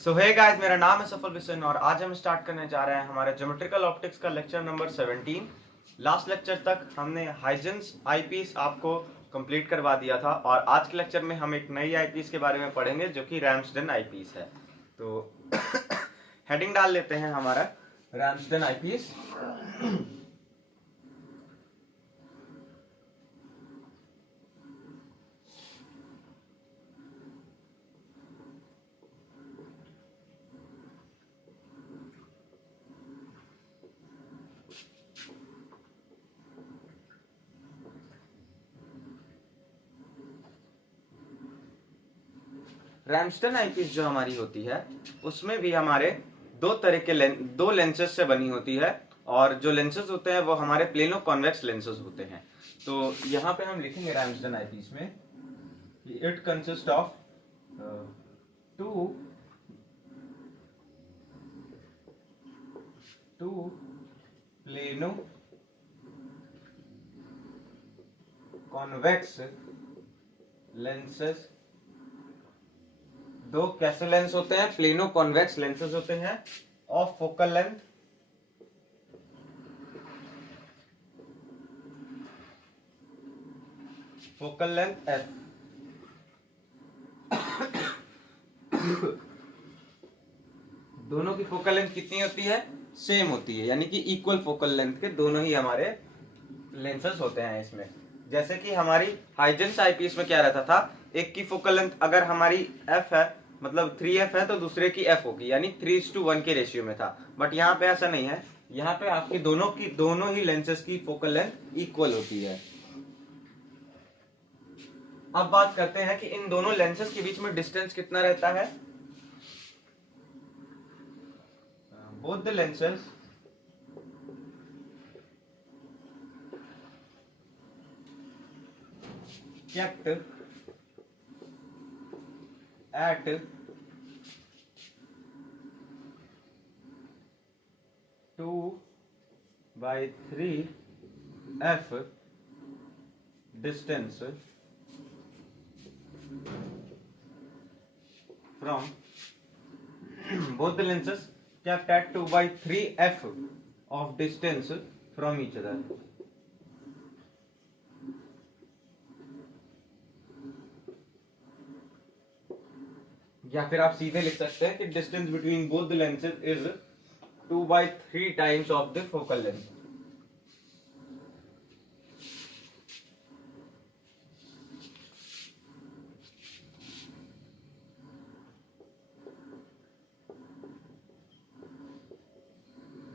सो hey guys, मेरा नाम है सफल बिसन और आज हम स्टार्ट करने जा रहे हैं हमारे ज्योमेट्रिकल ऑप्टिक्स का लेक्चर नंबर 17। लास्ट लेक्चर तक हमने हाइजेंस आईपीस आपको कंप्लीट करवा दिया था और आज के लेक्चर में हम एक नई आईपीस के बारे में पढ़ेंगे जो कि रैम्सडेन आईपीस है। तो हेडिंग डाल लेते हैं हमारा रैम्सडेन आईपीस। रैम्सडेन आईपीस जो हमारी होती है उसमें भी हमारे दो लेंसेज से बनी होती है और जो लेंसेज होते हैं वो हमारे प्लेनो कॉन्वेक्स लेंसेज होते हैं। तो यहाँ पे हम लिखेंगे रैम्सडेन आईपीस में कि it consist of two plano convex lenses. दो कैसे लेंस होते हैं? प्लेनो कॉन्वेक्स लेंसेज होते हैं ऑफ फोकल लेंथ एफ। दोनों की फोकल लेंथ कितनी होती है? सेम होती है, यानी कि इक्वल फोकल लेंथ के दोनों ही हमारे लेंसेज होते हैं इसमें। जैसे कि हमारी हाइजेंस आईपीस में क्या रहता था, एक की फोकल लेंथ अगर हमारी एफ है, मतलब 3f है, तो दूसरे की f होगी, यानी 3:1 के रेशियो में था। बट यहाँ पे ऐसा नहीं है, यहाँ पे आपकी दोनों ही लेंसेज की फोकल लेंथ इक्वल होती है। अब बात करते हैं कि इन दोनों लेंसेज के बीच में डिस्टेंस कितना रहता है। Both the lenses kept at 2/3f distance from both the lenses kept at 2/3f of distance from each other। या फिर आप सीधे लिख सकते हैं कि distance between both the lenses is 2/3 times of the focal length.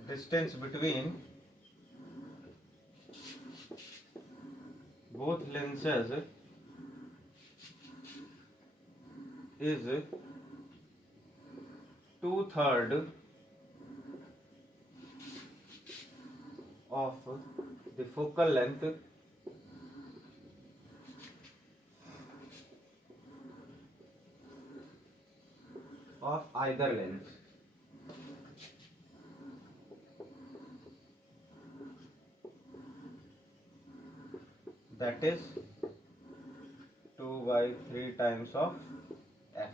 Distance between both lenses is 2/3 of the focal length of either lens। That is 2/3 times of f।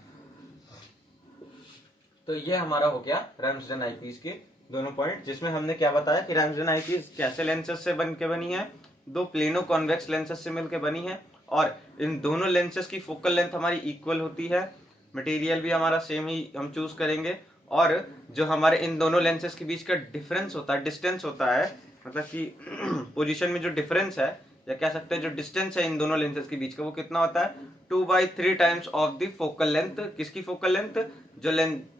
तो ये हमारा हो गया रैम्सडेन आईपीस के दोनों पॉइंट, जिसमें हमने क्या बताया कि रैम्सडेन आईपीस कैसे लेंसेज से बन के बनी है, दो प्लेनो कॉन्वेक्स लेंसेज से मिलकर बनी है और इन दोनों लेंसेज की फोकल लेंथ हमारी इक्वल होती है। मटेरियल भी हमारा सेम ही हम चूज करेंगे और जो हमारे इन दोनों लेंसेज के बीच का डिफरेंस होता है, डिस्टेंस होता है, मतलब कि पोजीशन में जो डिफरेंस है या कह सकते हैं जो डिस्टेंस है इन दोनों लेंसेज के बीच का, वो कितना होता है? 2/3 times of the focal length. किसकी फोकल लेंथ? जो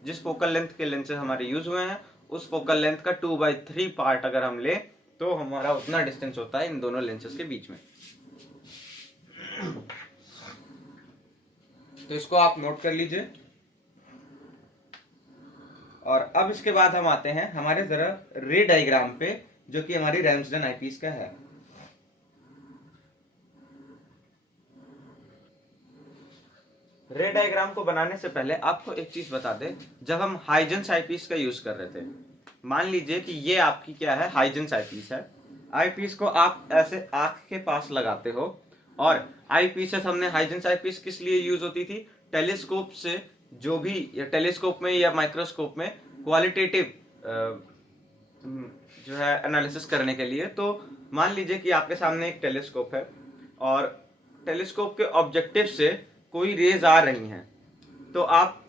जिस फोकल लेंथ के लेंसेज हमारे यूज हुए हैं उस फोकल लेंथ का 2/3 पार्ट अगर हम ले तो हमारा उतना डिस्टेंस होता है इन दोनों लेंसेज के बीच में। तो इसको आप नोट कर लीजिए। और अब इसके बाद हम आते हैं हमारे जरा रे डायग्राम पे, जो कि हमारी रैम्सडेन आईपीस का है। रे डायग्राम को बनाने से पहले आपको एक चीज बता दें, जब हम हाइजेंस आईपीस का यूज कर रहे थे, मान लीजिए कि ये आपकी क्या है, हाइजेंस आईपीस है। आईपीस को आप ऐसे आंख के पास लगाते हो और आईपीसेस हमने हाइजेंस आईपीस किस लिए यूज होती थी? टेलीस्कोप से जो भी टेलीस्कोप में या माइक्रोस्कोप में क्वालिटेटिव जो है एनालिसिस करने के लिए। तो मान लीजिए कि आपके सामने एक टेलीस्कोप है और टेलीस्कोप के ऑब्जेक्टिव से कोई रेज आ रही हैं, तो आप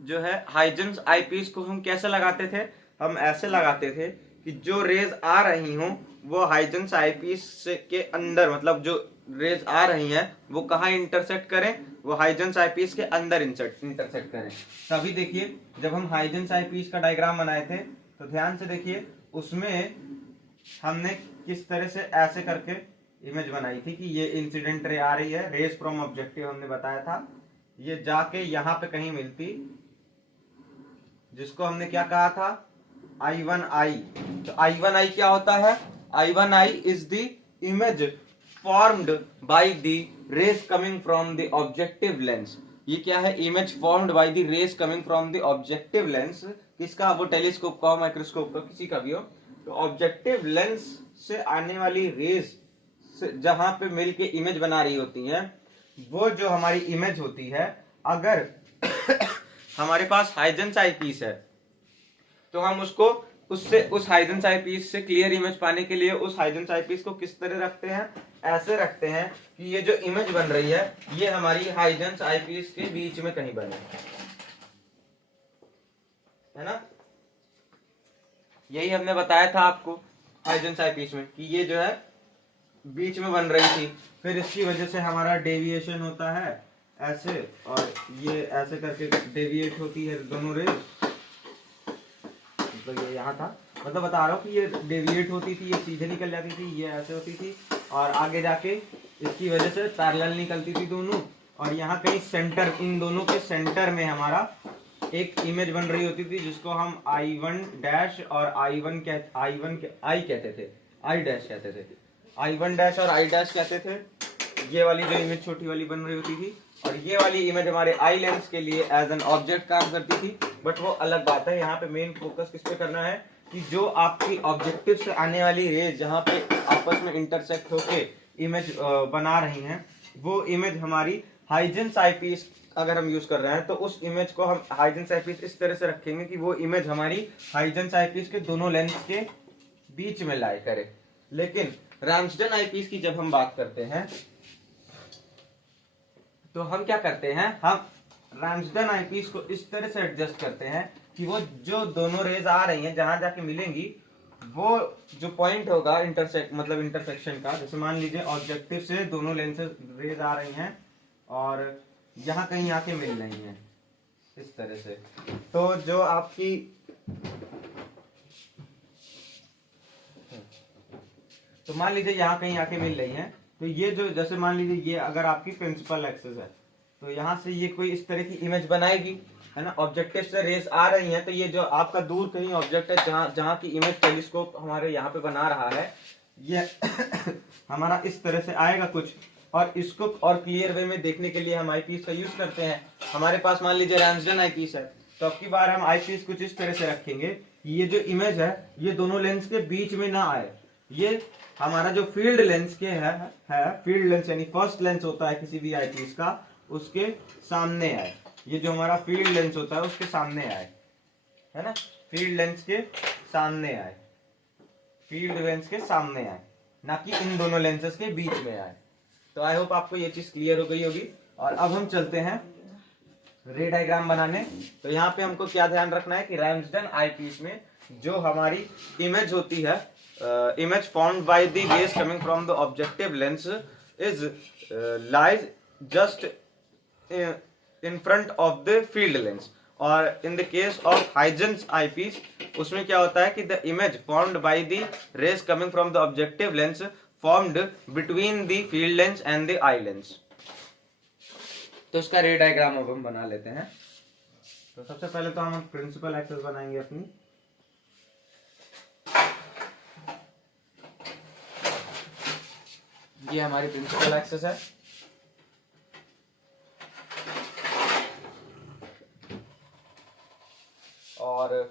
जो है हाइजेंस आईपीस को हम कैसे लगाते थे? हम ऐसे लगाते थे कि जो रेज आ रही हों वो हाइजेंस आईपीस के अंदर, मतलब जो रेज आ रही हैं वो कहाँ इंटरसेक्ट करें? वो हाइजेंस आईपीस के अंदर इंटरसेक्ट करें। तभी देखिए जब हम हाइजेंस आईपीस का डायग्राम बनाए थे तो ध्यान से देखिए उसमें हमने किस तरह से ऐसे करके इमेज बनाई थी कि ये इंसिडेंट रे आ रही है, रेज फ्रॉम ऑब्जेक्टिव हमने बताया था, ये जाके यहाँ पे कहीं मिलती, जिसको हमने क्या कहा था? I1I। तो I1I क्या होता है? I1I is the image formed by the rays coming from the objective lens. ये क्या है? Image formed by the rays coming from the objective lens. किसका? वो टेलीस्कोप का हो, माइक्रोस्कोप का, किसी का भी हो। तो ऑब्जेक्टिव लेंस से आने वाली रेज जहां पे मिलके इमेज बना रही होती है, वो जो हमारी इमेज होती है, अगर हमारे पास हाइजेंस आईपीस है तो हम उसको उस हाइजेंस आईपीस से क्लियर इमेज पाने के लिए उस हाइजेंस आईपीस को किस तरह रखते हैं? ऐसे रखते हैं कि ये जो इमेज बन रही है ये हमारी हाइजेंस आईपीस के बीच में कहीं बने, है ना? यही हमने बताया था आपको हाइजेंस आईपीस में कि ये जो है बीच में बन रही थी, फिर इसकी वजह से हमारा डेविएशन होता है ऐसे, और ये ऐसे करके डेविएट होती है दोनों रेज। मतलब ये यहाँ था, मतलब बता रहा हूँ कि ये डेविएट होती थी, ये सीधे निकल जाती थी, ये ऐसे होती थी, और आगे जाके इसकी वजह से पैरेलल निकलती थी दोनों, और यहाँ कहीं सेंटर, इन दोनों के सेंटर में हमारा एक इमेज बन रही होती थी जिसको हम I1 डैश और I1 I कहते थे, I डैश कहते थे, I1 डैश और I डैश कहते थे। ये वाली जो इमेज छोटी वाली बन रही होती थी, और ये वाली इमेज हमारे आई लेंस के लिए एज एन ऑब्जेक्ट काम करती थी। बट वो अलग बात है, यहाँ पे मेन फोकस किस पे करना है कि जो आपकी ऑब्जेक्टिव से आने वाली रेज जहाँ पे आपस में इंटरसेक्ट होके इमेज बना रही हैं, वो इमेज हमारी हाइजेंस आईपीस अगर हम यूज कर रहे हैं तो उस इमेज को हम हाइजेंस आईपीस इस तरह से रखेंगे कि वो इमेज हमारी हाइजेंस आईपीस के दोनों लेंस के बीच में लाई करे। लेकिन रामस्डन आईपीस की जब हम बात करते हैं तो हम क्या करते हैं? हम रामस्डन आईपीस को इस तरह से एडजस्ट करते हैं कि वो जो दोनों रेज आ रही हैं जहां जाके मिलेंगी, वो जो पॉइंट होगा इंटरसेक्ट, मतलब इंटरसेक्शन का, जैसे मान लीजिए ऑब्जेक्टिव से दोनों लेंसेज रेज आ रही हैं और यहाँ कहीं आके मिल रही हैं इस तरह से, तो जो आपकी तो मान लीजिए यहाँ कहीं आके मिल रही हैं, तो ये जो, जैसे मान लीजिए ये अगर आपकी प्रिंसिपल एक्सिस है तो यहाँ से ये कोई इस तरह की इमेज बनाएगी, है ना? ऑब्जेक्टिव से रेज आ रही हैं, तो ये जो आपका दूर कहीं ऑब्जेक्ट है जहाँ की इमेज टेलीस्कोप हमारे यहाँ पे बना रहा है, ये हमारा इस तरह से आएगा कुछ, और इसको और क्लियर वे में देखने के लिए हम आईपीस का यूज करते हैं। हमारे पास मान लीजिए रामस्डन आईपीस है, तो अब की बार हम आईपीस कुछ इस तरह से रखेंगे ये जो इमेज है ये दोनों लेंस के बीच में ना आए, ये हमारा जो फील्ड लेंस के है फील्ड लेंस यानी फर्स्ट लेंस होता है किसी भी आईपीस का, उसके सामने आए। ये जो हमारा फील्ड लेंस होता है उसके सामने आए, है ना? फील्ड लेंस के सामने आए, फील्ड लेंस के सामने आए, ना कि इन दोनों लेंसेज के बीच में आए। तो आई होप आपको ये चीज क्लियर हो गई होगी। और अब हम चलते हैं रे डायग्राम बनाने। तो यहाँ पे हमको क्या ध्यान रखना है कि रामस्डन आईपीस में जो हमारी इमेज होती है, image formed by the rays coming from the objective lens is lies just in front of the field lens, और in the case of Huygens eyepiece उसमें क्या होता है कि the image formed by the rays coming from the objective lens formed between the field lens and the eye lens। तो इसका रे diagram अब हम बना लेते हैं। तो सबसे पहले तो हम प्रिंसिपल एक्सिस बनाएंगे अपनी, ये हमारी प्रिंसिपल एक्सिस है, और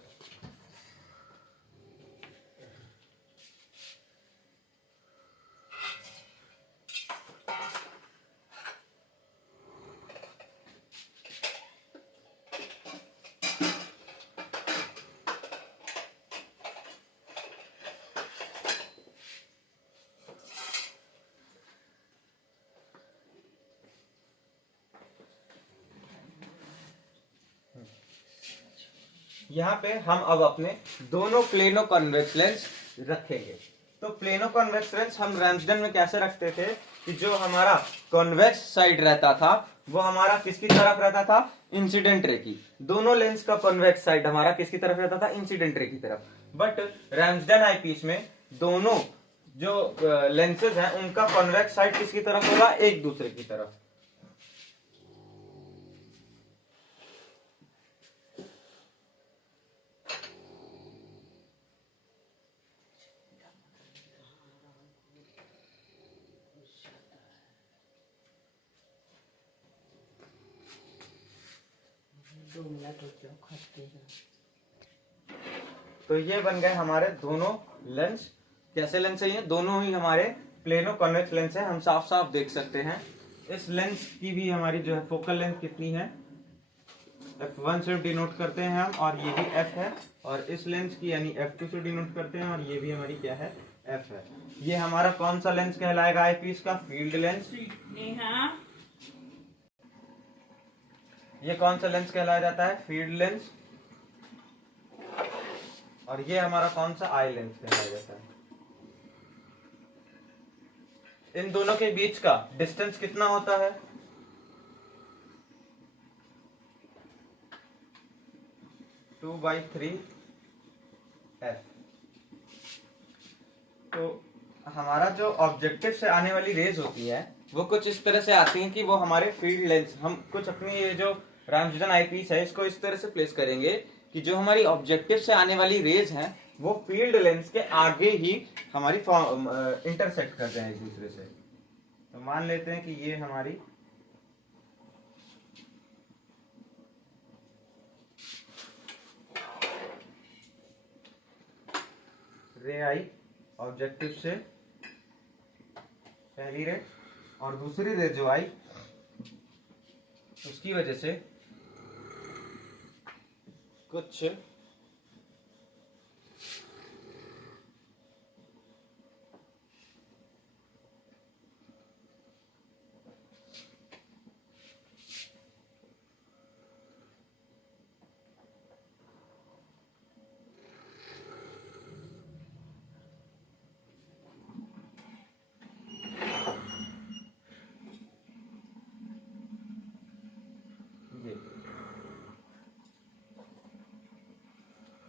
यहाँ पे हम अब अपने दोनों प्लेनो कॉन्वेक्स लेंस रखेंगे। तो प्लेनो कॉन्वेक्स लेंस हम रैम्सडेन में कैसे रखते थे कि जो हमारा कॉन्वेक्स साइड रहता था वो हमारा किसकी तरफ रहता था, इंसिडेंट रे की। दोनों लेंस का कॉन्वेक्स साइड हमारा किसकी तरफ रहता था, इंसिडेंट रे की तरफ। बट रैम्सडेन आईपीस में दोनों जो लेंसेज हैं उनका कॉन्वेक्स साइड किसकी तरफ होगा, एक दूसरे की तरफ। तो ये बन गए हमारे दोनों लेंस। कैसे लेंस है ये, दोनों ही हमारे प्लेनो कॉन्वेक्स लेंस है, हम साफ साफ देख सकते हैं। इस लेंस की भी हमारी जो है फोकल लेंथ कितनी है, f1 से डिनोट करते हैं हम, और ये भी f है। और इस लेंस की यानी f2 से डिनोट करते हैं, और ये भी हमारी क्या है, f है। ये हमारा कौन सा लेंस कहलाएगा आईपीस का, फील्ड लेंस। ये कौन सा लेंस कहलाया जाता है, फील्ड लेंस। और ये हमारा कौन सा, आई लेंस कहलाया जाता है। इन दोनों के बीच का डिस्टेंस कितना होता है, 2/3 f। तो हमारा जो ऑब्जेक्टिव से आने वाली रेज होती है वो कुछ इस तरह से आती हैं कि वो हमारे फील्ड लेंस, हम कुछ अपनी ये जो रैम्सडेन आईपीस है इसको इस तरह से प्लेस करेंगे कि जो हमारी ऑब्जेक्टिव से आने वाली रेज हैं वो फील्ड लेंस के आगे ही हमारी इंटरसेक्ट करते हैं एक दूसरे से। तो मान लेते हैं कि ये हमारी रे आई ऑब्जेक्टिव से, पहली रे, और दूसरी रे जो आई उसकी वजह से कुछ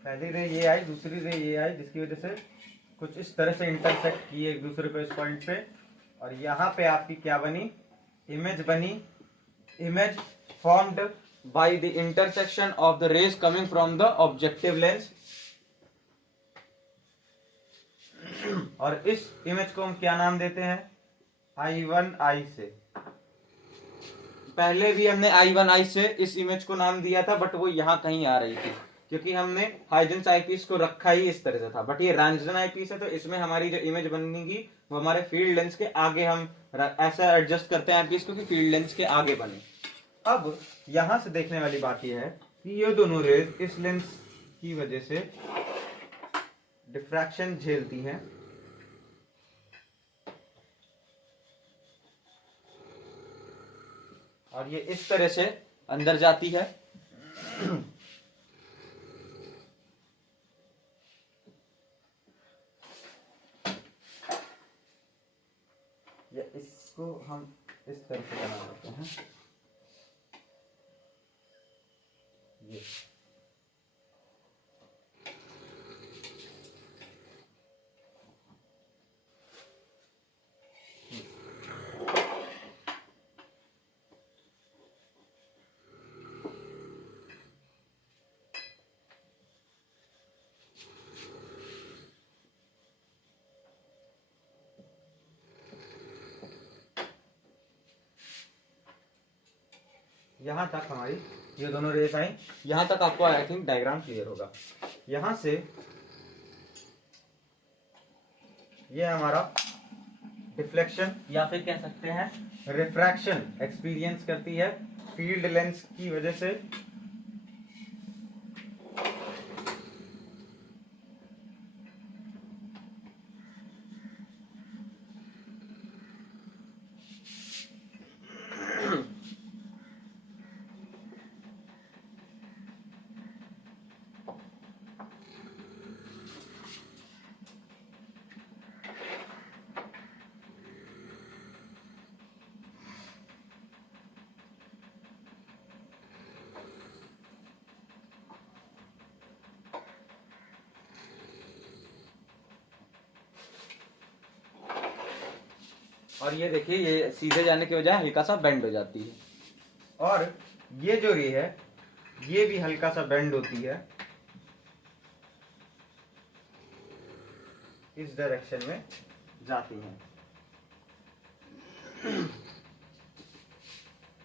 पहली रे ये आई, दूसरी रे ये आई, जिसकी वजह से कुछ इस तरह से इंटरसेक्ट किए एक दूसरे को इस पॉइंट पे। और यहाँ पे आपकी क्या बनी, इमेज बनी, image formed by the intersection of the rays coming from the objective lens. और इस इमेज को हम क्या नाम देते हैं, I1 I से। पहले भी हमने I1 I से इस इमेज को नाम दिया था, बट वो यहाँ कहीं आ रही थी क्योंकि हमने हाइजेंस आईपीस को रखा ही इस तरह से था। बट ये रैम्सडेन आईपीस है तो इसमें हमारी जो इमेज बनेगी वो हमारे फील्ड लेंस के आगे, हम ऐसा एडजस्ट करते हैं आईपीस को कि फील्ड लेंस के आगे बने। अब यहां से देखने वाली बात यह है कि ये दोनों रेज इस लेंस की वजह से डिफ्रैक्शन झेलती हैं, और ये इस तरह से अंदर जाती है। या इसको हम इस तरह से बना लेते हैं, ये यहां तक हमारी ये दोनों रेस आई। यहां तक आपको आई थिंक डायग्राम क्लियर होगा। यहां से ये हमारा डिफ्लेक्शन या फिर कह सकते हैं रिफ्रैक्शन एक्सपीरियंस करती है फील्ड लेंस की वजह से। और ये देखिए ये सीधे जाने की बजाय हल्का सा बेंड हो जाती है, और ये जो रे है ये भी हल्का सा बेंड होती है, इस डायरेक्शन में जाती हैं।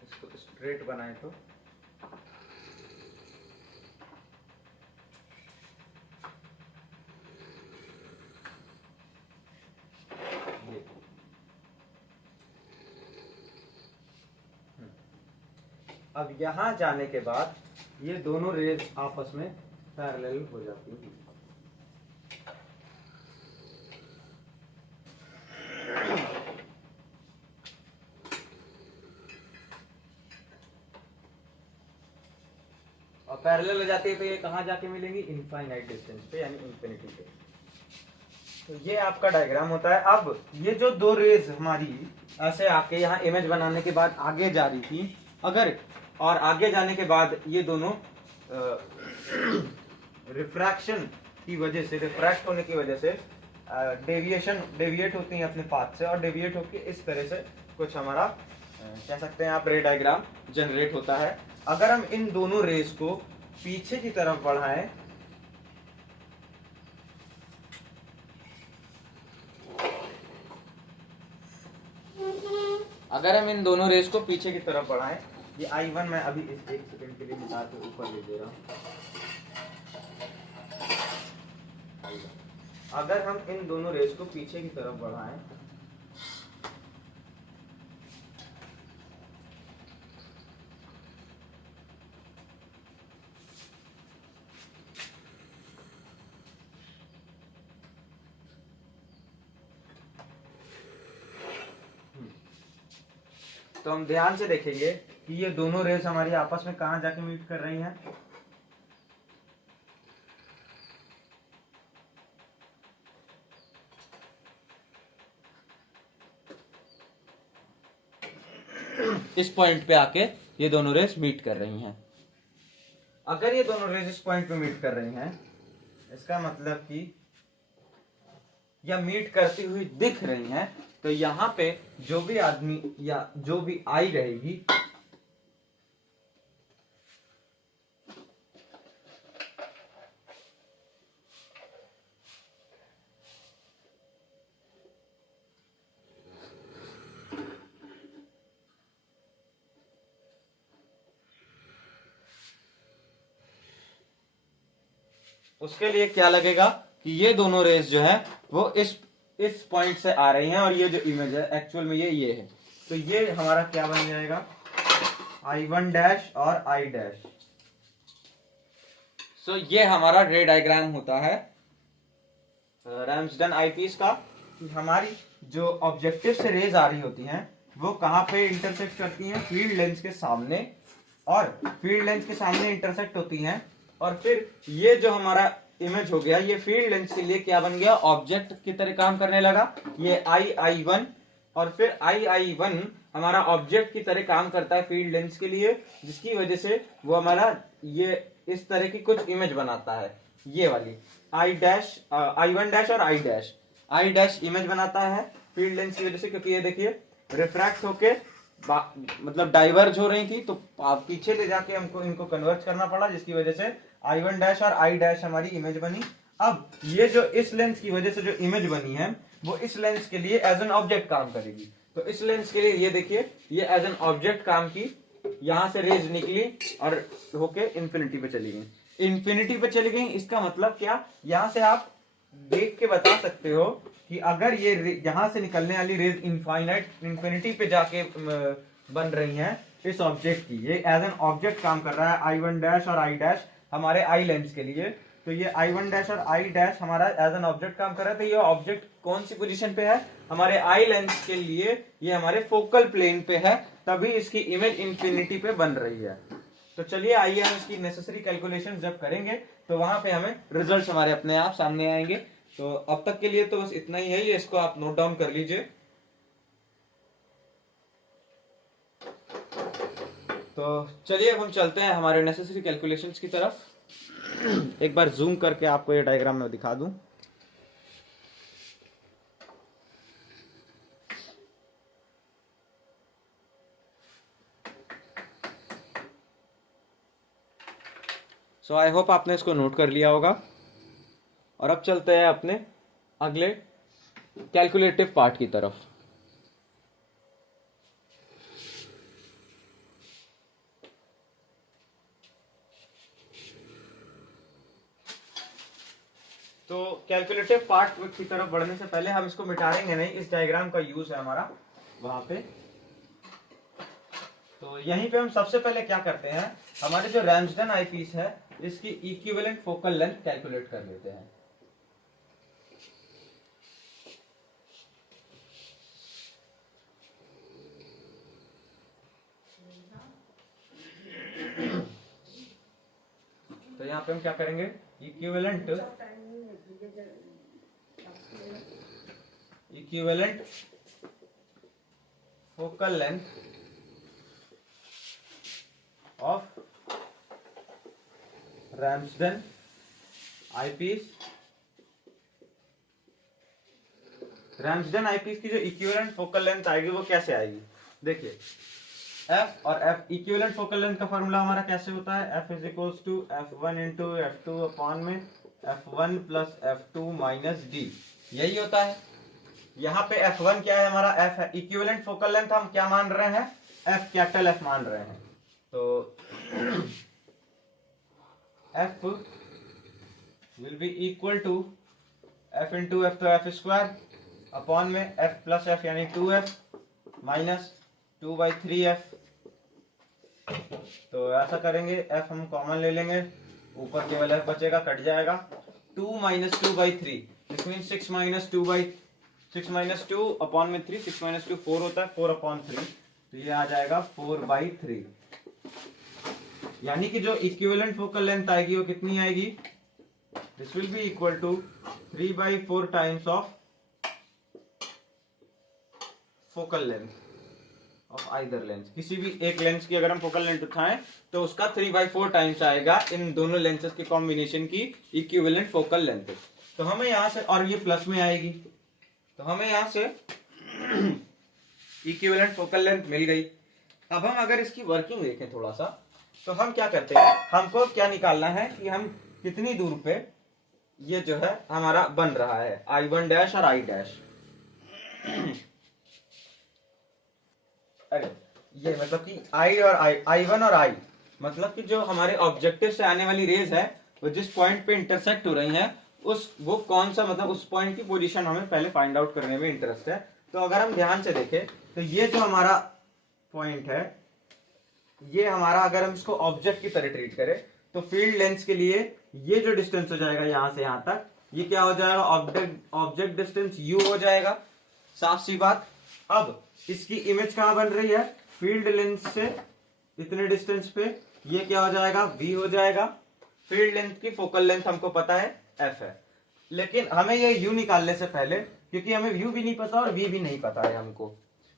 इसको स्ट्रेट बनाए तो ये अब यहां जाने के बाद ये दोनों रेज आपस में पैरेलल हो जाती हैं। और पैरेलल हो जाती है तो ये कहाँ जाके मिलेंगी, इनफाइनाइट डिस्टेंस पे यानी इंफिनिटी पे। तो ये आपका डायग्राम होता है। अब ये जो दो रेज हमारी ऐसे आके यहाँ इमेज बनाने के बाद आगे जा रही थी, अगर और आगे जाने के बाद ये दोनों रिफ्रैक्शन की वजह से, रिफ्रैक्ट होने की वजह से डेविएट होती हैं अपने पाथ से, और डेविएट होके इस तरह से कुछ हमारा कह सकते हैं आप रे डायग्राम जनरेट होता है। अगर हम इन दोनों रेज को पीछे की तरफ बढ़ाएं, अगर हम इन दोनों रेस को पीछे की तरफ बढ़ाएं, ये I1 मैं अभी इस 1 सेकंड के लिए निकाल के ऊपर ले दे रहा हूं। अगर हम इन दोनों रेस को पीछे की तरफ बढ़ाएं, तो हम ध्यान से देखेंगे कि ये दोनों रेस हमारी आपस में कहां जाके मीट कर रही हैं, इस पॉइंट पे आके ये दोनों रेस मीट कर रही हैं। अगर ये दोनों रेस इस पॉइंट पे मीट कर रही हैं, इसका मतलब कि या मीट करती हुई दिख रही हैं, तो यहाँ पे जो भी आदमी या जो भी आई रहेगी, उसके लिए क्या लगेगा कि ये दोनों रेस जो है वो इस पॉइंट से आ रही हैं, और ये जो इमेज है एक्चुअल में ये है। तो ये हमारा क्या बन जाएगा, I1 डैश और I डैश। सो ये हमारा रे डायग्राम होता है रैम्सडन आईपीस का, कि हमारी जो ऑब्जेक्टिव से रेज आ रही होती हैं वो कहाँ पे इंटरसेक्ट करती हैं, फील्ड लेंस के सामने, और फील्ड लेंस के सामने इंटरसेक्ट होती हैं। और फिर ये जो हमारा इमेज हो गया, ये फील्ड लेंस के लिए क्या बन गया, ऑब्जेक्ट की तरह काम करने लगा। ये I1 और फिर I1 हमारा ऑब्जेक्ट की तरह काम करता है फील्ड लेंस के लिए, जिसकी वजह से वो हमारा ये इस तरह की कुछ इमेज बनाता है। ये वाली I1 डैश और I डैश इमेज बनाता है फील्ड लेंस की वजह से, क्योंकि ये देखिए रिफ्रैक्ट होके मतलब डाइवर्ज हो रही थी, तो पीछे ले जाके हमको इनको कन्वर्ज करना पड़ा, जिसकी वजह से I1 डैश और I डैश हमारी इमेज बनी। अब ये जो इस लेंस की वजह से जो इमेज बनी है वो इस लेंस के लिए एज एन ऑब्जेक्ट काम करेगी। तो इस लेंस के लिए ये देखिए ये एज एन ऑब्जेक्ट काम की, यहां से रेज निकली और होके इंफिनिटी पे चली गई। इंफिनिटी पे चली गई, इसका मतलब क्या, यहां से आप देख के बता सकते हो कि अगर ये यहां से निकलने वाली रेज इंफिनिटी पे जाके बन रही हैं इस ऑब्जेक्ट की, ये एज एन ऑब्जेक्ट काम कर रहा है I1 डैश और I डैश हमारे आई लेंस के लिए। तो ये I1 डैश और I डैश हमारा एज एन ऑब्जेक्ट काम कर रहा है। तो ये ऑब्जेक्ट कौन सी पोजीशन पे है, हमारे आई लेंस के लिए ये हमारे फोकल प्लेन पे है, तभी इसकी इमेज इंफिनिटी पे बन रही है। तो चलिए आइए हम इसकी नेसेसरी कैलकुलेशन जब करेंगे तो वहां पे हमें रिजल्ट हमारे अपने आप सामने आएंगे। तो अब तक के लिए तो बस इतना ही है, ये इसको आप नोट डाउन कर लीजिए। तो चलिए अब हम चलते हैं हमारे नेसेसरी कैलकुलेशंस की तरफ। एक बार जूम करके आपको ये डायग्राम में दिखा दूं। सो आई होप आपने इसको नोट कर लिया होगा। और अब चलते हैं अपने अगले कैलकुलेटिव पार्ट की तरफ। तो कैलकुलेटिव पार्ट की तरफ बढ़ने से पहले हम इसको मिटाएंगे नहीं, इस डायग्राम का यूज है हमारा वहां पे। तो यहीं पे हम सबसे पहले क्या करते हैं, हमारे जो रैम्सडन आईपीस है इसकी इक्विवेलेंट फोकल लेंथ कैलकुलेट कर लेते हैं। तो यहाँ पे हम क्या करेंगे, equivalent focal length of Ramsden eyepiece. Ramsden eyepiece की जो इक्विवेलेंट फोकल लेंथ आएगी वो कैसे आएगी, देखिए एफ और एफ इक्विवेलेंट फोकल लेंथ का फॉर्मूला हमारा कैसे होता है, F is equals to f1 into f2 upon में f1 plus f2 minus D, यही होता है। यहाँ पे f1 क्या है, हमारा f है। इक्विवेलेंट फोकल लेंथ हम क्या मान रहे हैं, f कैपिटल F मान रहे हैं। तो f will be equal to f into f, तो f स्क्वायर अपॉन में f प्लस f यानी 2f माइनस 2/3f। तो ऐसा करेंगे, f हम कॉमन ले लेंगे, ऊपर केवल f बचेगा, कट जाएगा। 2 minus 2/3 this mean 6 minus 2 upon में 3, 6 माइनस 2 4 होता है, 4 अपॉन 3, तो ये आ जाएगा 4/3। यानी कि जो इक्विवेलेंट फोकल लेंथ आएगी वो कितनी आएगी, this will be equal to 3/4 times of focal length of either lens. किसी भी एक लेंस की अगर हम फोकल लेंथ उठाएं तो उसका 3/4 टाइम्स आएगा इन दोनों लेंसेज के कॉम्बिनेशन की इक्विवेलेंट फोकल लेंथ। तो हमें यहाँ से, और ये प्लस में आएगी, तो हमें यहाँ से इक्विवेलेंट फोकल लेंथ मिल गई। अब हम अगर इसकी वर्किंग देखें थोड़ा सा, तो हम क्या करते हैं, हमको क्या निकालना है कि हम कितनी दूर पे ये जो है हमारा बन रहा है I1 डैश और I डैश। अरे ये मतलब कि I1 और I मतलब कि जो हमारे ऑब्जेक्टिव से आने वाली रेज है वो जिस पॉइंट पे इंटरसेक्ट हो रही हैं वो कौन सा, मतलब उस पॉइंट की पोजीशन हमें पहले फाइंड आउट करने में इंटरेस्ट है। तो अगर हम ध्यान से देखें तो ये जो हमारा पॉइंट है, ये हमारा, अगर हम इसको ऑब्जेक्ट की तरह ट्रीट करें तो फील्ड लेंस के लिए ये जो डिस्टेंस हो जाएगा यहां से यहां तक, ये क्या हो जाएगा, ऑब्जेक्ट डिस्टेंस u हो जाएगा, साफ सी बात। अब इसकी इमेज कहां बन रही है, फील्ड लेंस से इतने डिस्टेंस पे, ये क्या हो जाएगा, v हो जाएगा। फील्ड लेंथ की फोकल लेंथ हमको पता है f है, लेकिन हमें ये u निकालने से पहले, क्योंकि हमें u भी नहीं पता और v भी नहीं पता है हमको,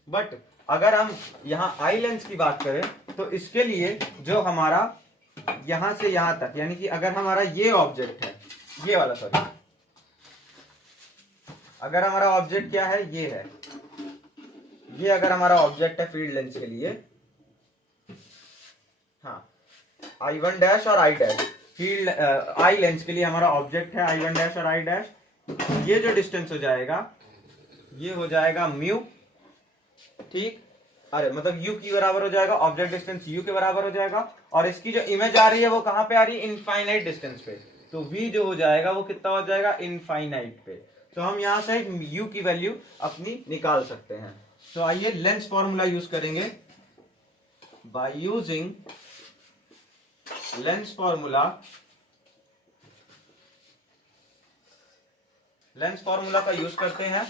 बट अगर हम यहाँ आई लेंस की बात करें तो इसके लिए जो हमारा यहां से यहां तक, यानी कि अगर हमारा ये ऑब्जेक्ट है, ये वाला सॉरी, अगर हमारा ऑब्जेक्ट क्या है, ये है, ये अगर हमारा ऑब्जेक्ट है फील्ड लेंस के लिए, हाँ I1 डैश और I dash, field I lens के लिए हमारा ऑब्जेक्ट है I1 डैश और I डैश, ये जो डिस्टेंस हो जाएगा ये हो जाएगा म्यू, ठीक। अरे मतलब u की बराबर हो जाएगा, ऑब्जेक्ट डिस्टेंस u के बराबर हो जाएगा, और इसकी जो इमेज आ रही है वो कहां पे आ रही है, इनफाइनाइट डिस्टेंस पे, तो v जो हो जाएगा वो कितना हो जाएगा, इनफाइनाइट पे। तो हम यहां से u की वैल्यू अपनी निकाल सकते हैं। तो आइए लेंस फॉर्मूला यूज करेंगे, by using lens formula. Lens formula का यूज करते हैं,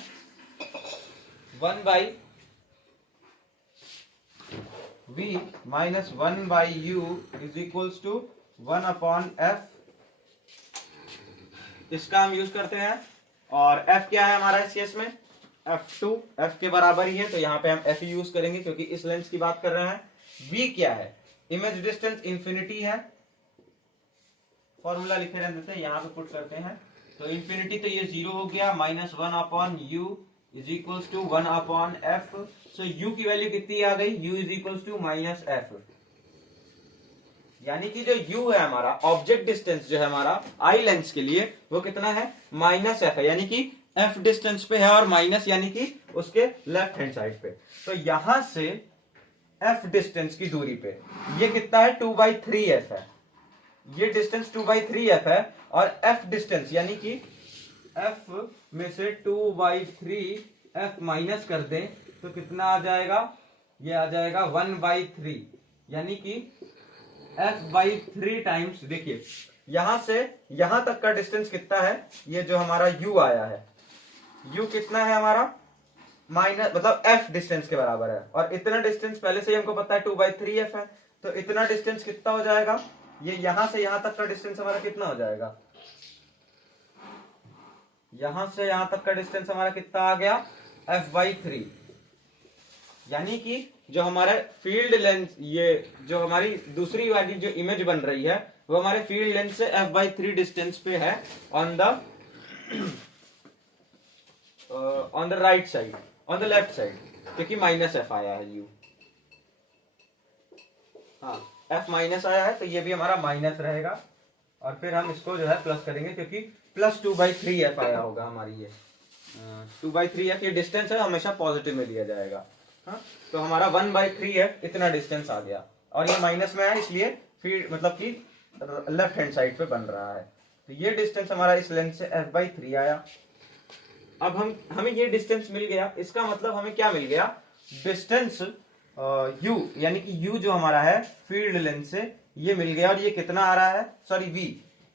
1/v minus 1/u is equals to 1/f, इसका हम यूज करते हैं। और f क्या है हमारा इस केस में, f2, f के बराबर ही है, तो यहाँ पे हम f यूज करेंगे क्योंकि इस लेंस की बात कर रहे हैं। v क्या है, इमेज डिस्टेंस इंफिनिटी है, फॉर्मूला लिखे रहते हैं, यहाँ पे पुट करते हैं, तो इंफिनिटी तो ये 0 हो गया, minus 1/u is equals to 1/f। So u की वैल्यू कितनी आ गई, u is equals to -f। यानी कि जो u है हमारा ऑब्जेक्ट डिस्टेंस जो है हमारा आई लेंस के लिए वो कितना है माइनस एफ है, यानी कि एफ डिस्टेंस पे है और माइनस यानी कि उसके लेफ्ट हैंड साइड पे। तो यहां से एफ डिस्टेंस की दूरी पे ये कितना है 2/3f है, ये डिस्टेंस 2/3f है। और एफ डिस्टेंस यानी कि एफ में से 2/3f माइनस कर दें तो कितना आ जाएगा, ये आ जाएगा 1/3, यानी कि f/3 टाइम्स। देखिए यहां से यहां तक का डिस्टेंस कितना है, ये जो हमारा u आया है, u कितना है हमारा माइनस मतलब f डिस्टेंस के बराबर है, और इतना डिस्टेंस पहले से ही हमको पता है 2/3f है। तो इतना डिस्टेंस कितना हो जाएगा, ये यहां से यहां तक का डिस्टेंस हमारा कितना हो जाएगा, यहां से यहां तक का डिस्टेंस हमारा कितना आ गया f/3, यानी कि जो हमारा फील्ड लेंथ, ये जो हमारी दूसरी वाली जो इमेज बन रही है वो हमारे फील्ड लेंथ से f/3 डिस्टेंस पे है on the right side, on the left side, क्योंकि माइनस एफ आया है u, हाँ f माइनस आया है तो ये भी हमारा माइनस रहेगा, और फिर हम इसको जो है प्लस करेंगे क्योंकि प्लस 2/3f आया होगा हमारी, ये 2/3f ये डिस्टेंस है हमेशा पॉजिटिव में लिया जाएगा। हाँ तो हमारा 1/3f इतना डिस्टेंस आ गया, और ये माइनस में है इसलिए फिर मतलब कि लेफ्ट हैंड साइड पे बन रहा है। तो ये डिस्टेंस हमारा इस लेंथ से f/3 आया। अब हमें ये डिस्टेंस मिल गया, इसका मतलब हमें क्या मिल गया, डिस्टेंस u, यानी कि u जो हमारा है फील्ड लेंथ से ये मिल गया, और ये कितना आ रहा है, सॉरी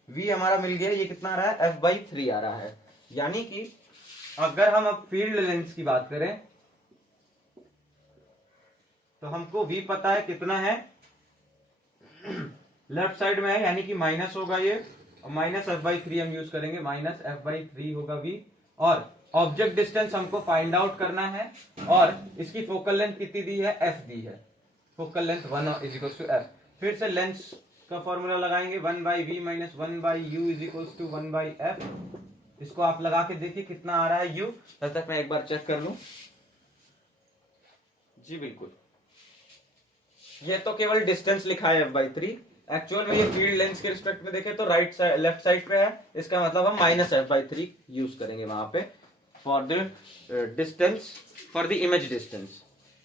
v हमारा मिल गया, ये कितना आ रहा है f/3 आ रहा है। यानी कि अगर हम अब फील्ड लेंथ की बात करें तो हमको v पता है कितना है, लेफ्ट साइड में है यानी कि माइनस होगा ये, और माइनस f/3 हम यूज करेंगे, माइनस f/3 होगा v। और ऑब्जेक्ट डिस्टेंस हमको फाइंड आउट करना है, और इसकी फोकल लेंथ कितनी दी है, f दी है, focal length 1 is equal to f। फिर से लेंस का फॉर्मूला लगाएंगे, 1/v minus 1/u is equal to 1/f। इसको आप लगा के देखिए कितना आ रहा है u, तब तक मैं एक बार चेक कर लूं। जी बिल्कुल, ये तो केवल डिस्टेंस लिखा है f/3, एक्चुअल में ये फील्ड लेंथ के रिस्पेक्ट में देखें तो राइट साइड लेफ्ट साइड पे है, इसका मतलब हम माइनस f/3 यूज करेंगे वहां पे for the distance, for the image distance.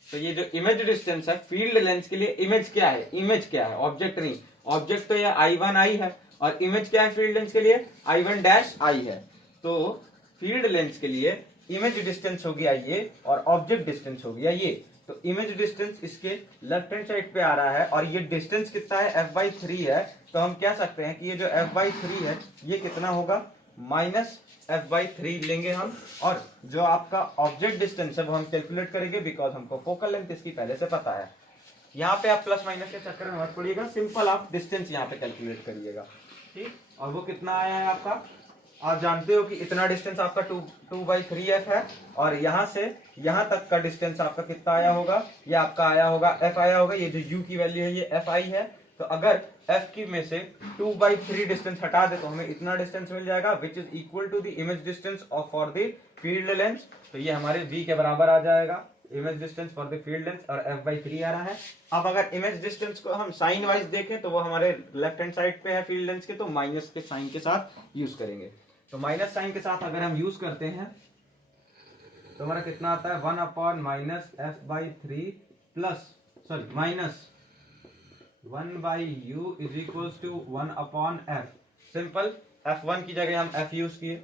तो ये जो इमेज डिस्टेंस है फील्ड लेंथ के लिए, इमेज क्या है, इमेज क्या है, ऑब्जेक्ट नहीं, ऑब्जेक्ट तो ये i1i है, और इमेज क्या है फील्ड लेंथ के लिए, i1-i है। तो फील्ड लेंथ के लिए इमेज डिस्टेंस हो गया ये, और ऑब्जेक्ट डिस्टेंस हो गया ये। तो इमेज डिस्टेंस इसके लेफ्ट हैंड साइड पे आ रहा है, और ये डिस्टेंस कितना है f/3 है। तो हम कह सकते हैं कि ये जो f/3 है ये कितना होगा, माइनस f/3 लेंगे हम, और जो आपका ऑब्जेक्ट डिस्टेंस है वो हम कैलकुलेट करेंगे, बिकॉज हमको फोकल लेंथ इसकी पहले से पता है। यहाँ पे आप प्लस माइनस के चक्कर में मत पड़िएगा, सिंपल आप डिस्टेंस यहाँ पे कैलकुलेट करिएगा, ठीक। और वो कितना आया है आपका, आप जानते हो कि इतना डिस्टेंस आपका 2/3f है, और यहां से यहां तक का डिस्टेंस आपका कितना आया होगा, ये आपका आया होगा f आया होगा, ये जो u की वैल्यू है ये fi है। तो अगर f की में से 2/3 डिस्टेंस हटा दे तो हमें इतना डिस्टेंस मिल जाएगा, which is equal to the image distance of for the field length. तो ये हमारे v के बराबर आ जाएगा, image distance for the field length, और f/3 आ रहा है। अब अगर इमेज डिस्टेंस को हम साइन वाइज देखें तो वो हमारे लेफ्ट हैंड साइड पे है फील्ड लेंथ के, तो माइनस के साइन के साथ यूज करेंगे। तो माइनस साइन के साथ अगर हम यूज करते हैं तो हमारा कितना आता है, 1/-f/3 plus sorry minus 1/u is equal to 1/f। Simple, f1 की जगह हम f यूज किए,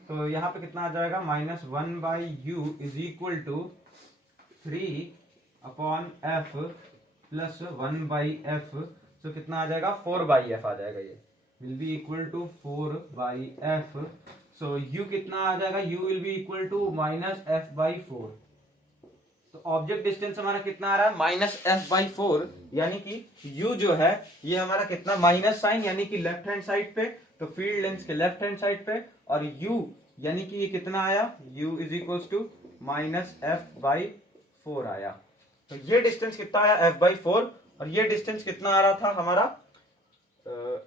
तो यहाँ पे कितना आ जाएगा, -1/u is equal to 3/f plus 1/f। तो कितना आ जाएगा, 4/f आ जाएगा, ये will be equal to 4/f। so u कितना आ जाएगा, u will be equal to -f/4। तो ऑब्जेक्ट डिस्टेंस हमारा कितना आ रहा है, -f/4, यानी कि u जो है ये हमारा कितना, माइनस साइन यानी कि लेफ्ट हैंड साइड पे, तो फील्ड लेंथ के लेफ्ट हैंड साइड पे, और u यानी कि ये कितना आया, u is equal to -f/4 आया। तो ये डिस्टेंस कितना आया, f/4, और ये डिस्टेंस कितना आ रहा था हमारा,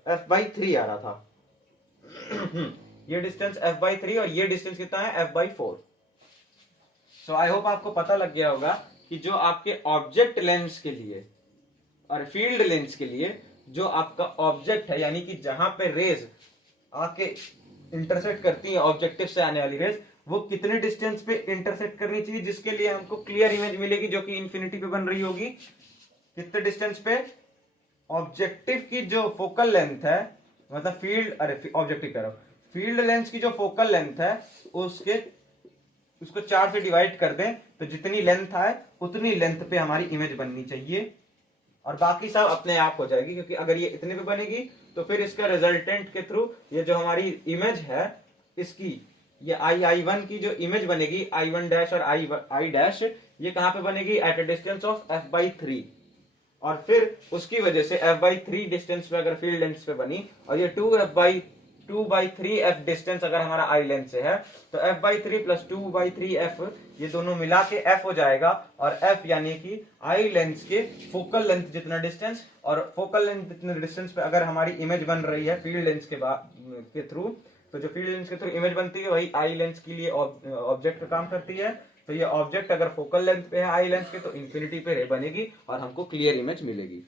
f/3 आ रहा था। ये डिस्टेंस f/3 और ये डिस्टेंस कितना है, f/4। सो आई होप आपको पता लग गया होगा कि जो आपके ऑब्जेक्ट लेंस के लिए और फील्ड लेंस के लिए जो आपका ऑब्जेक्ट है, यानी कि जहां पे रेज आके इंटरसेक्ट करती है ऑब्जेक्टिव से आने वाली रेज, वो कितने डिस्टेंस पे इंटरसेक्ट करनी चाहिए, जिसके लिए हमको क्लियर इमेज मिलेगी जो कि इंफिनिटी पे बन रही होगी। कितने डिस्टेंस पे? ऑब्जेक्टिव की जो फोकल लेंथ है, मतलब फील्ड, अरे ऑब्जेक्टिव कह रहा हूं, फील्ड लेंथ की जो फोकल लेंथ है उसके उसको 4 से डिवाइड कर दें तो जितनी लेंथ आए उतनी लेंथ पे हमारी इमेज बननी चाहिए, और बाकी सब अपने आप हो जाएगी। क्योंकि अगर ये इतने पे बनेगी तो फिर इसका रिजल्टेंट के थ्रू ये जो हमारी इमेज है इसकी, ये I1 की जो इमेज बनेगी, I1 डैश और I डैश, ये कहां पे बनेगी? At a distance of f/3। और फिर उसकी वजह से f/3 डिस्टेंस पे अगर फील्ड लेंथ पे बनी, और ये 2f/3f डिस्टेंस अगर हमारा I लेंथ से है, तो f/3 प्लस 2/3f, ये दोनों मिला के f हो जाएगा। और f यानी कि I लेंथ के फोकल लेंथ जितना डिस्टेंस, और फोकल लेंथ जितने डिस्टेंस पे अगर हमारी इमेज बन रही है फील्ड लेंथ के थ्रू, तो जो फील्ड लेंथ के थ्रू इमेज बनती है वही I लेंथ के लिए ऑब्जेक्ट का काम करती है। तो ये ऑब्जेक्ट अगर फोकल लेंथ पे है I लेंथ के, तो इंफिनिटी पे रे बनेगी और हमको क्लियर इमेज मिलेगी।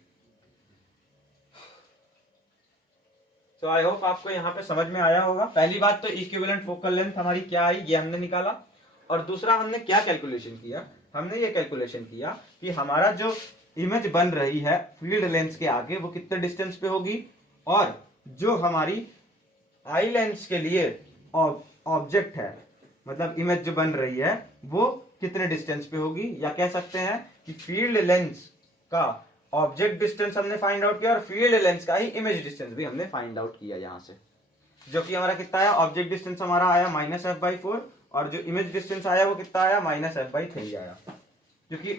तो आई होप आपको यहाँ पे समझ में आया होगा। पहली बात तो इक्विवेलेंट फोकल लेंथ हमारी क्या आई, ये हमने निकाला। और दूसरा हमने क्या कैलकुलेशन किया? हमने ये कैलकुलेशन किया कि हमारा जो इमेज बन रही है फील्ड लेंथ के आगे वो कितने डिस्टेंस पे होगी, और जो हमारी आई लेंस के लिए ऑब्जेक्ट है, मतलब इमेज जो बन रही है वो कितने डिस्टेंस पे होगी, या कह सकते हैं कि फील्ड लेंस का ऑब्जेक्ट डिस्टेंस हमने फाइंड आउट किया और फील्ड लेंस का ही इमेज डिस्टेंस भी हमने फाइंड आउट किया यहां से, जो कि हमारा कितना आया? ऑब्जेक्ट डिस्टेंस हमारा आया -f/4, और जो इमेज डिस्टेंस आया वो कितना आया? -f/3 आया। क्योंकि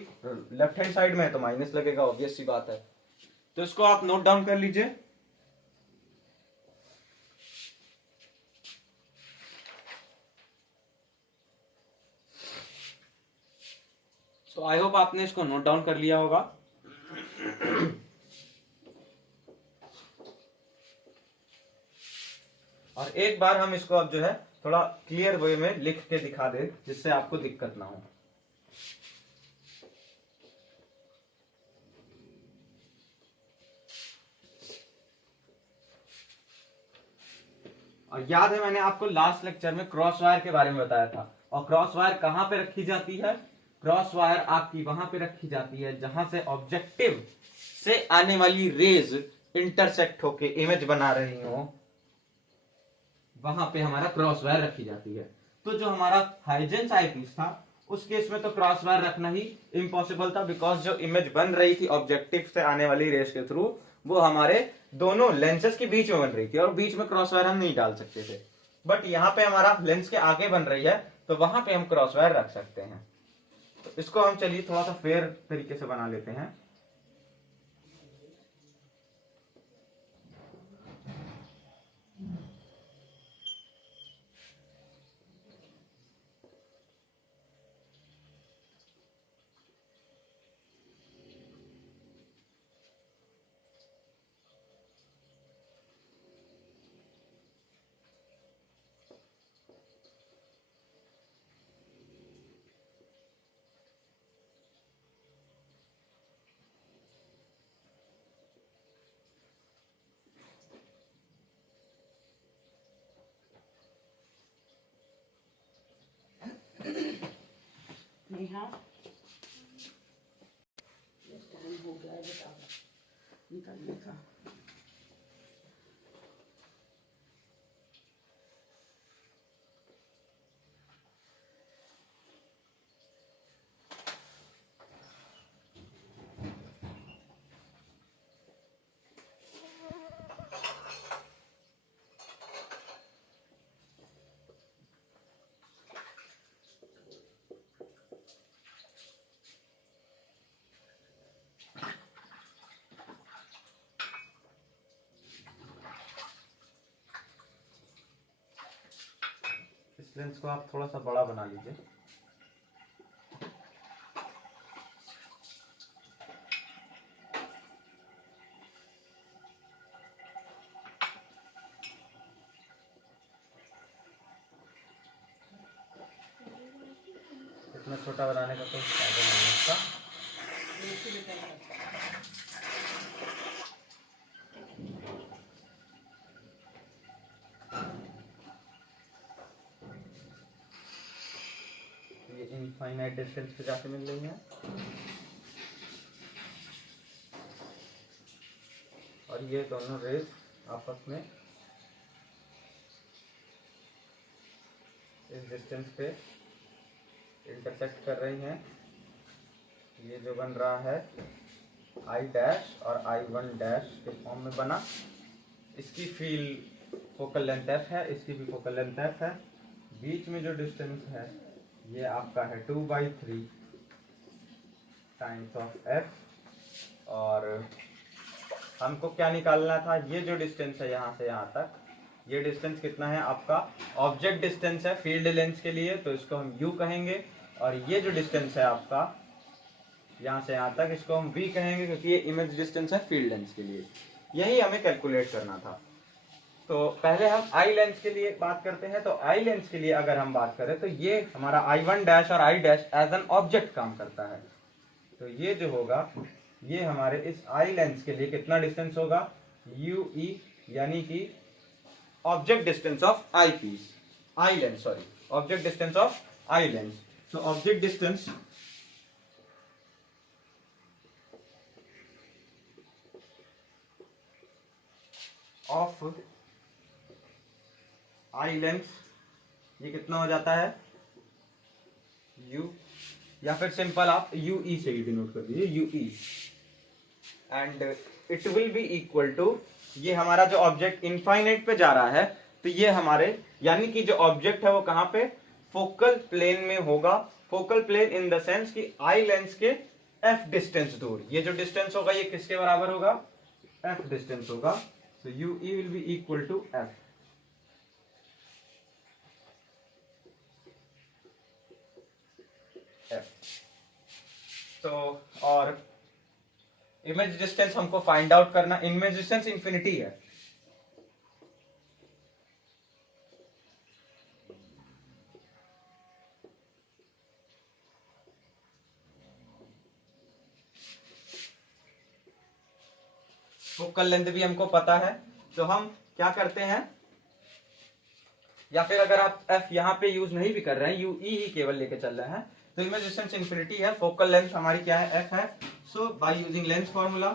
लेफ्ट हैंड साइड में है तो माइनस लगेगा, ऑब्वियस सी बात है। तो इसको आप नोट डाउन कर लीजिए। तो आई होप आपने इसको नोट डाउन कर लिया होगा। और एक बार हम इसको अब जो है थोड़ा क्लियर वे में लिख के दिखा दे, जिससे आपको दिक्कत ना हो। और याद है मैंने आपको लास्ट लेक्चर में क्रॉस वायर के बारे में बताया था, और क्रॉस वायर कहां पे रखी जाती है? क्रॉस वायर आपकी वहां पे रखी जाती है जहां से ऑब्जेक्टिव से आने वाली रेज इंटरसेक्ट होके इमेज बना रही हो, वहां पे हमारा क्रॉस वायर रखी जाती है। तो जो हमारा हाइजेंस आईपीस था उस केस में तो क्रॉस वायर रखना ही इम्पॉसिबल था, बिकॉज जो इमेज बन रही थी ऑब्जेक्टिव से आने वाली रेज के थ्रू वो हमारे दोनों लेंसेज के बीच में बन रही थी, और बीच में क्रॉस वायर हम नहीं डाल सकते थे। बट यहाँ पे हमारा लेंस के आगे बन रही है तो वहां पे हम क्रॉस वायर रख सकते हैं। तो इसको हम चलिए थोड़ा सा फेयर तरीके से बना लेते हैं। नेहा टाइम हो गया है, बताओ निकलने का। इस लेंस को आप थोड़ा सा बड़ा बना लीजिए। इतना छोटा बनाने का कोई फायदा नहीं है इसका। इनफाइनाइट डिस्टेंस पे जाके मिल रही हैं, और ये दोनों रेज आपस में इस डिस्टेंस पे इंटरसेक्ट कर रही हैं। ये जो बन रहा है I डैश और I1 डैश के फॉर्म में बना। इसकी फील्ड फोकल लेंथ f है, इसकी भी फोकल लेंथ f है। बीच में जो डिस्टेंस है ये आपका है 2/3 टाइम्स ऑफ f। और हमको क्या निकालना था, ये जो डिस्टेंस है यहाँ से यहाँ तक, ये डिस्टेंस कितना है आपका ऑब्जेक्ट डिस्टेंस है फील्ड लेंथ के लिए, तो इसको हम u कहेंगे। और ये जो डिस्टेंस है आपका यहाँ से यहाँ तक, इसको हम v कहेंगे क्योंकि ये इमेज डिस्टेंस है फील्ड लेंथ के लिए। यही हमें कैलकुलेट करना था। तो पहले हम आई लेंथ के लिए बात करते हैं। तो आई लेंथ के लिए अगर हम बात करें तो ये हमारा I1 डैश और I dash as an object काम करता है। तो ये जो होगा ये हमारे इस आई लेंथ के लिए कितना डिस्टेंस होगा, UE, यानी कि object distance of eyepiece, eye length, sorry, object distance of eye length. तो object distance of eye length ये कितना हो जाता है u, या फिर सिंपल आप UE से ही डिनोट कर दीजिए, UE। And it will be equal to, ये हमारा जो ऑब्जेक्ट इनफाइनाइट पे जा रहा है, तो ये हमारे यानी कि जो ऑब्जेक्ट है वो कहाँ पे फोकल प्लेन में होगा। Focal plane in the sense कि आई लेंस के f डिस्टेंस दूर, ये जो डिस्टेंस होगा ये किसके बराबर होगा, f डिस्टेंस होगा। तो UE will be equal to f। तो और इमेज डिस्टेंस हमको फाइंड आउट करना, इमेज डिस्टेंस इंफिनिटी है। फोकल लेंथ भी हमको पता है, तो हम क्या करते हैं, या फिर अगर आप f यहाँ पे यूज नहीं भी कर रहे हैं, UE ही केवल लेके चल रहे हैं, तो इमेज डिस्टेंस इंफिनिटी है, फोकल लेंथ हमारी क्या है, f है। So by using length formula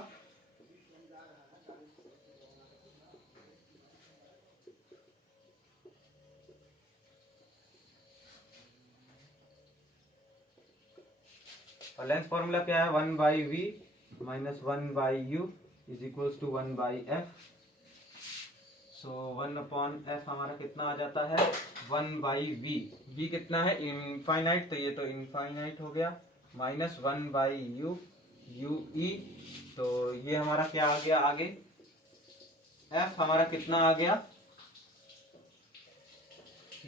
और लेंथ फॉर्मूला क्या है, 1/v minus 1/u is equals to 1/f। So 1/f हमारा कितना आ जाता है 1/v। v कितना है इनफाइनाइट, तो ये तो इनफाइनाइट हो गया, माइनस 1/u UE। तो ये हमारा क्या आ गया आगे, f हमारा कितना आ गया,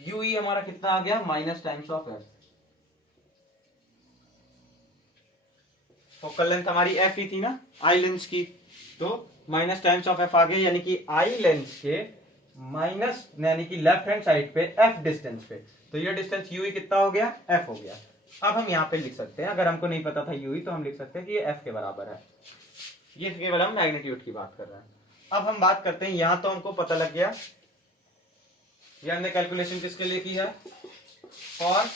UE हमारा कितना आ गया minus times of f। Focal length हमारी f ही थी ना आई लेंस की, तो माइनस टाइम्स ऑफ f आ गया, यानी कि आई लेंस के माइनस यानी कि लेफ्ट हैंड साइड पे f डिस्टेंस पे, तो ये डिस्टेंस UE कितना हो गया, f हो गया। अब हम यहाँ पे लिख सकते हैं, अगर हमको नहीं पता था UE तो हम लिख सकते हैं कि ये f के बराबर है। ये केवल हम मैग्नीट्यूड की बात कर रहे हैं। अब हम बात करते हैं, यहाँ तो हमको पता लग गया, ये हमने कैलकुलेशन किसके लिए की है, फॉर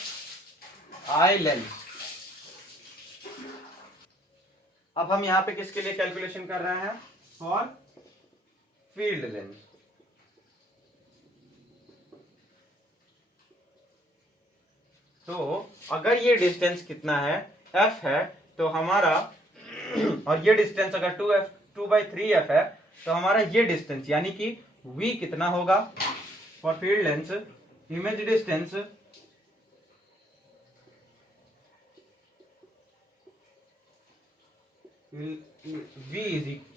आई लेंस। अब हम यहाँ पे किसके लिए कैलकुलेशन कर रहे हैं, फॉर फील्ड लेंथ। तो अगर ये डिस्टेंस कितना है, f है, तो हमारा और ये डिस्टेंस अगर 2/3f है, तो हमारा ये डिस्टेंस यानी कि v कितना होगा for field length, image distance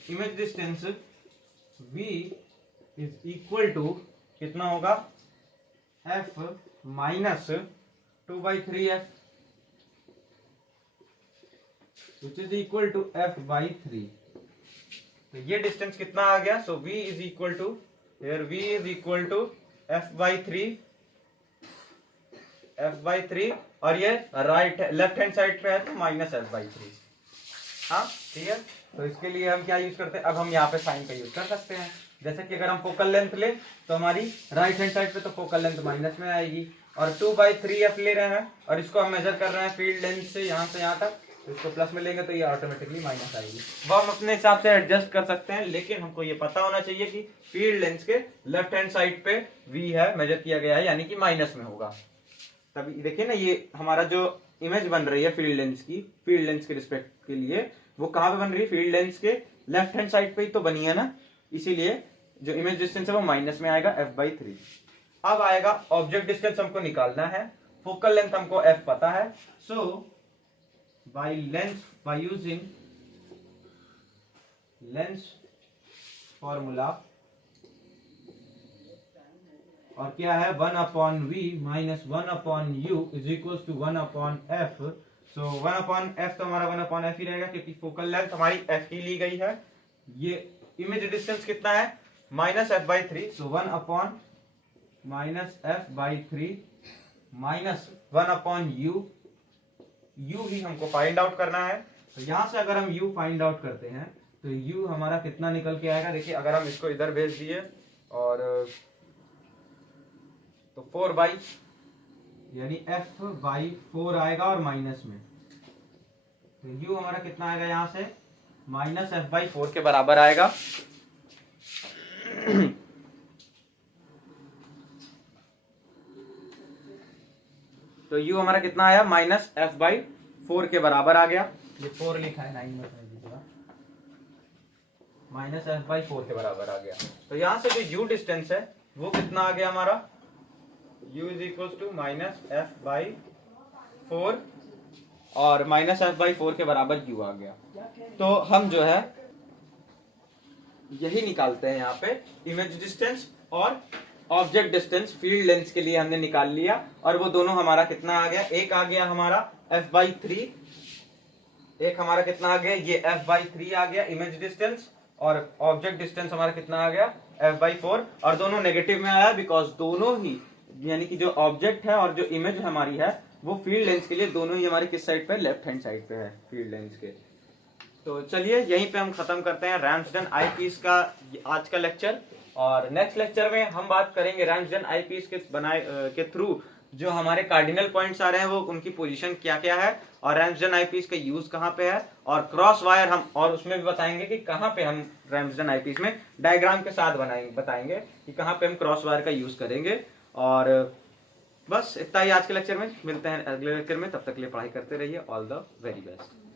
image distance v is equal to कितना होगा, f minus 2/3f which is equal to f/3। तो ये डिस्टेंस कितना आ गया, so v is equal to, here v is equal to f/3, और ये right left hand side पे है तो माइनस f/3। हाँ ठीक है, तो इसके लिए हम क्या यूज करते हैं, अब हम यहाँ पे साइन का यूज कर सकते हैं। जैसे कि अगर हम फोकल लेंथ ले तो हमारी राइट हैंड साइड पे तो फोकल लेंथ माइनस में आएगी, और 2/3f ले रहे हैं और इसको हम मेजर कर रहे हैं फील्ड लेंथ से यहाँ तक, तो इसको प्लस में लेंगे तो ये ऑटोमेटिकली माइनस आएगी। वो हम अपने हिसाब से एडजस्ट कर सकते हैं, लेकिन हमको ये पता होना चाहिए कि फील्ड लेंथ के लेफ्ट हैंड साइड पे v है, मेजर किया गया है, यानी कि माइनस में होगा। तभी देखिए ना, ये हमारा जो इमेज बन रही है फील्ड लेंथ के रिस्पेक्ट के लिए, वो कहाँ पे बन रही है? फील्ड लेंथ के लेफ्ट हैंड साइड पे ही तो बनी है ना, इसीलिए जो इमेज डिस्टेंस है वो माइनस में आएगा f/3। अब आएगा ऑब्जेक्ट डिस्टेंस, हमको निकालना है। फोकल लेंथ हमको f पता है, so by using length formula, और क्या है 1/v minus 1/u is equal to 1/f। So 1/f तो हमारा 1/f ही रहेगा, क्योंकि फोकल लेंथ हमारी f ही ली गई है। ये इमेज डिस्टेंस कितना है? Minus f/3, so 1/-f/3 minus 1/u, u ही हमको फाइंड आउट करना है। तो यहां से अगर हम u फाइंड आउट करते हैं तो u हमारा कितना निकल के आएगा? देखिए, अगर हम इसको इधर भेज दिए और तो 4 यानी f/4 आएगा और माइनस में, तो u हमारा कितना आएगा? यहाँ से माइनस f/4 के बराबर आएगा। तो u हमारा कितना आया? माइनस f/4 के बराबर आ गया। ये 4 लिखा है, 9 मत लीजिएगा, माइनस f/4 के बराबर आ गया। तो यहां से जो u डिस्टेंस है वो कितना आ गया हमारा? u is equal to minus f/4 और माइनस f/4 के बराबर u आ गया। तो हम जो है यही निकालते हैं यहाँ पे, इमेज डिस्टेंस और ऑब्जेक्ट डिस्टेंस फील्ड लेंथ के लिए हमने निकाल लिया, और वो दोनों हमारा कितना आ गया? एक आ गया हमारा f/3, एक हमारा कितना आ गया? ये f/3 आ गया इमेज डिस्टेंस, और ऑब्जेक्ट डिस्टेंस हमारा कितना आ गया? f/4, और दोनों नेगेटिव में आया, बिकॉज दोनों ही, यानी कि जो ऑब्जेक्ट है और जो इमेज हमारी है वो फील्ड लेंथ के लिए दोनों ही हमारे किस साइड पे? लेफ्ट हैंड साइड पे है फील्ड लेंथ के। तो चलिए यहीं पे हम खत्म करते हैं रैम्सडन आईपीस का आज का लेक्चर, और नेक्स्ट लेक्चर में हम बात करेंगे रैम्सडन आईपीस के थ्रू जो हमारे कार्डिनल पॉइंट्स आ रहे हैं वो उनकी पोजीशन क्या क्या है, और रैम्सडन आईपीस का यूज कहाँ पे है, और क्रॉस वायर हम, और उसमें भी बताएंगे कि कहाँ पे हम रैम्सडन आईपीस में डायग्राम के साथ बताएंगे कि कहाँ पे हम क्रॉस वायर का यूज करेंगे। और बस इतना ही आज के लेक्चर में, मिलते हैं अगले लेक्चर में, तब तक के लिए पढ़ाई करते रहिए। All the very best.